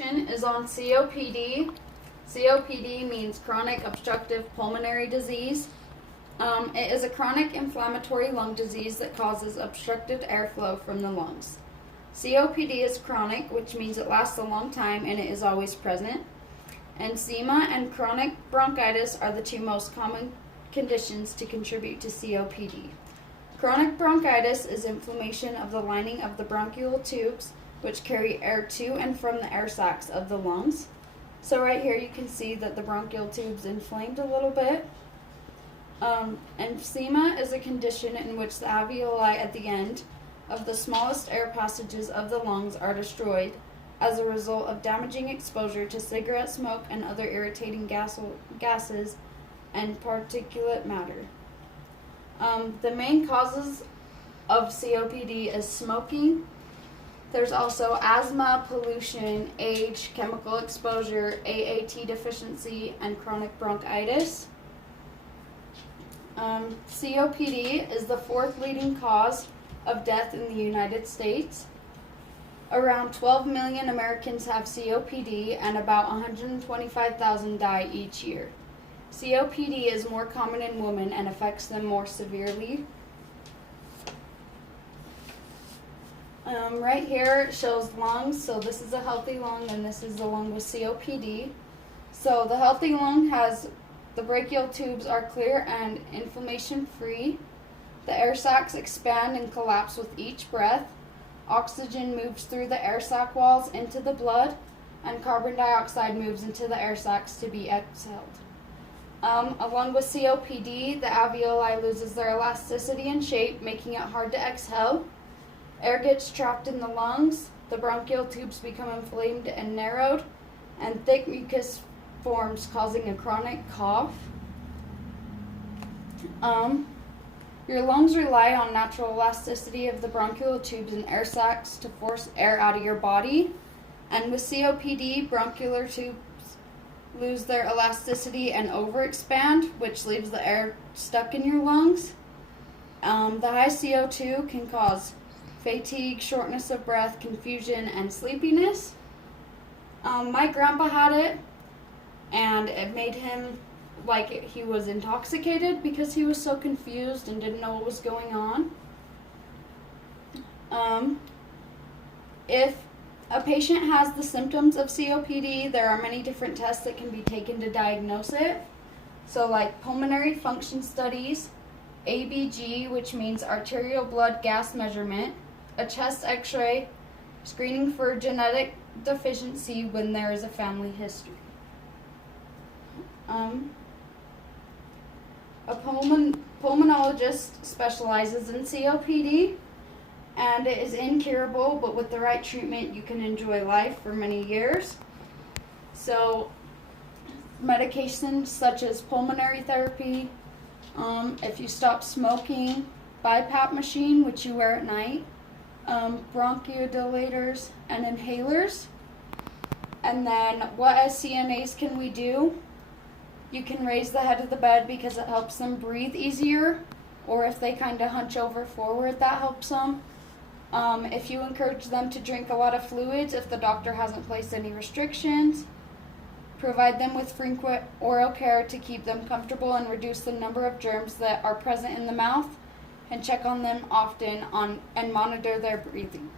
Is on COPD. COPD means chronic obstructive pulmonary disease. It is a chronic inflammatory lung disease that causes obstructed airflow from the lungs. COPD is chronic, which means it lasts a long time and it is always present. Emphysema and chronic bronchitis are the two most common conditions to contribute to COPD. Chronic bronchitis is inflammation of the lining of the bronchial tubes, which carry air to and from the air sacs of the lungs. So right here you can see that the bronchial tube's inflamed a little bit. Emphysema is a condition in which the alveoli at the end of the smallest air passages of the lungs are destroyed as a result of damaging exposure to cigarette smoke and other irritating gases and particulate matter. The main causes of COPD is smoking. There's also asthma, pollution, age, chemical exposure, AAT deficiency, and chronic bronchitis. COPD is the fourth leading cause of death in the United States. Around 12 million Americans have COPD and about 125,000 die each year. COPD is more common in women and affects them more severely. Right here it shows lungs. So this is a healthy lung and this is the lung with COPD. So the healthy lung has the brachial tubes are clear and inflammation free. The air sacs expand and collapse with each breath. Oxygen moves through the air sac walls into the blood, and carbon dioxide moves into the air sacs to be exhaled. Along with COPD, the alveoli loses their elasticity and shape, making it hard to exhale. Air gets trapped in the lungs, the bronchial tubes become inflamed and narrowed, and thick mucus forms, causing a chronic cough. Your lungs rely on natural elasticity of the bronchial tubes and air sacs to force air out of your body. And with COPD, bronchial tubes lose their elasticity and overexpand, which leaves the air stuck in your lungs. The high CO2 can cause fatigue, shortness of breath, confusion, and sleepiness. My grandpa had it, and it made him like he was intoxicated because he was so confused and didn't know what was going on. If a patient has the symptoms of COPD, there are many different tests that can be taken to diagnose it. So like pulmonary function studies, ABG, which means arterial blood gas measurement, a chest x-ray, screening for genetic deficiency when there is a family history. A pulmonologist specializes in COPD, and it is incurable, but with the right treatment you can enjoy life for many years. So medications such as pulmonary therapy, if you stop smoking, BiPAP machine, which you wear at night, bronchodilators and inhalers. And then what as CNAs can we do? You can raise the head of the bed because it helps them breathe easier, or if they kind of hunch over forward, that helps them. If you encourage them to drink a lot of fluids, if the doctor hasn't placed any restrictions, provide them with frequent oral care to keep them comfortable and reduce the number of germs that are present in the mouth, and check on them often and monitor their breathing.